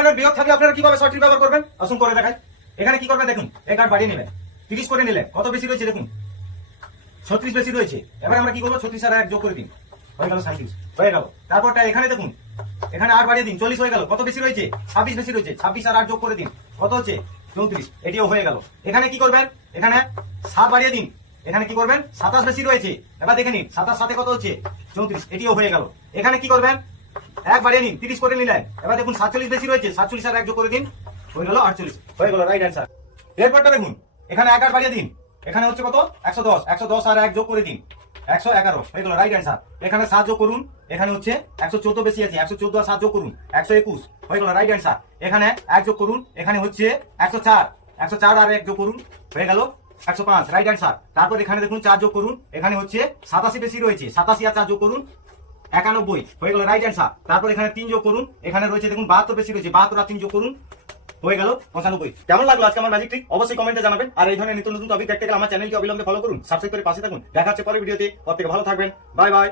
ধরনের বিয়োগ থাকলে আপনারা কিভাবে শর্ট ট্রিক ব্যবহার করবেন আসুন করে দেখাই। এখানে কি করবেন দেখুন, এই কার্ড বাড়িয়ে নেবেন, 30 করে নিলেন, কত বেশি রয়েছে দেখুন 36 বেশি রয়েছে। এবার আমরা কি করবো, 36 আর 1 যোগ করে দিন, হয়ে গেল 37 হয়ে গেল। তারপরটা এখানে দেখুন, এখানে 8 বাড়িয়ে দিন, 40 হয়ে গেল, কত বেশি রয়েছে 26 বেশি রয়েছে, 26 আর 8 যোগ করে দিন, কত হচ্ছে 34, এটিও হয়ে গেল। এখানে কি করবেন, এখানে 7 বাড়িয়ে দিন, এখানে কি করবেন 27 বেশি রয়েছে, এবার দেখে নিন 27 সাথে কত হচ্ছে 34, এটিও হয়ে গেল। এখানে কি করবেন 1 বাড়িয়ে নিন, 30 করে নিলেন, এবার দেখুন 47 বেশি রয়েছে, 47 আর 1 যোগ করে দিন, হয়ে গেল 48, হয়ে গেল রাইট অ্যান্সার। এরপরটা দেখুন, এখানে 11 বাড়িয়ে দিন, এখানে হচ্ছে কত 110, 110 আর 1 যোগ করে দিন, 111, হয়ে গেল রাইট অ্যান্সার। এখানে 7 যোগ করুন, এখানে হচ্ছে 114 বেশি আছে, 114 আর 7 যোগ করুন, 121, হয়ে গেল রাইট অ্যান্সার। এখানে 1 যোগ করুন, এখানে হচ্ছে 104, 104 আর 1 যোগ করুন, হয়ে গেল 105, রাইট অ্যান্সার। তারপর এখানে দেখুন 4 যোগ করুন, এখানে হচ্ছে 87 বেশি রয়েছে, 87 আর 4 যোগ করুন, 91, হয়ে গেল রাইট অ্যান্সার। তারপর এখানে 3 যোগ করুন, এখানে রয়েছে দেখুন 72 বেশি রয়েছে, 72 আর 3 যোগ করুন, হয়ে গেল 95। কেমন লাগলো আজকে আমার ম্যাজিক ট্রিক অবশ্যই কমেন্টে জানাবেন। আর এই ধরনের নিত্য নতুন টপিক দেখতে গেলে আমার চ্যানেলকে অবিলম্বে ফলো করুন, সাবস্ক্রাইব করে পাশে থাকুন। দেখা হচ্ছে পরের ভিডিওতে, প্রত্যেকে ভালো থাকবেন, বাই বাই।